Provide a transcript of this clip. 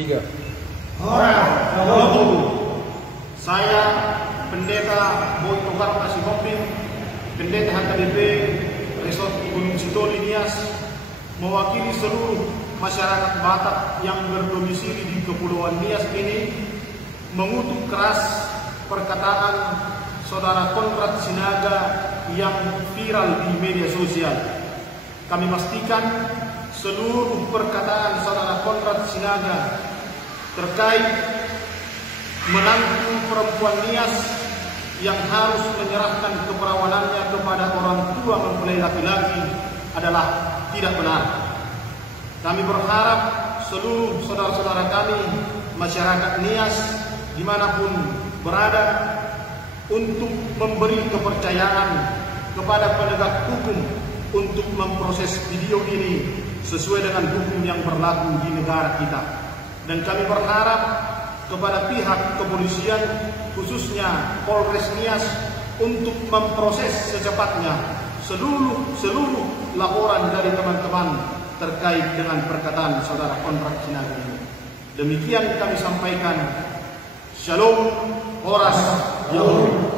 3. Saya Pendeta Boy Togar Asihomping, Pendeta HKBP Resort Gunung Sitoli Nias, mewakili seluruh masyarakat Batak yang berdomisili di Kepulauan Nias ini, mengutuk keras perkataan Saudara Konrad Sinaga yang viral di media sosial. Kami pastikan seluruh perkataan Saudara Konrad Sinaga terkait menantu perempuan Nias yang harus menyerahkan keperawanannya kepada orang tua mempelai laki-laki adalah tidak benar. Kami berharap seluruh saudara-saudara kami, masyarakat Nias dimanapun berada, untuk memberi kepercayaan kepada penegak hukum untuk memproses video ini sesuai dengan hukum yang berlaku di negara kita. Dan kami berharap kepada pihak kepolisian, khususnya Polres Nias, untuk memproses secepatnya seluruh laporan dari teman-teman terkait dengan perkataan Saudara Konrad Sinaga ini. Demikian kami sampaikan. Shalom, Horas Yahudi.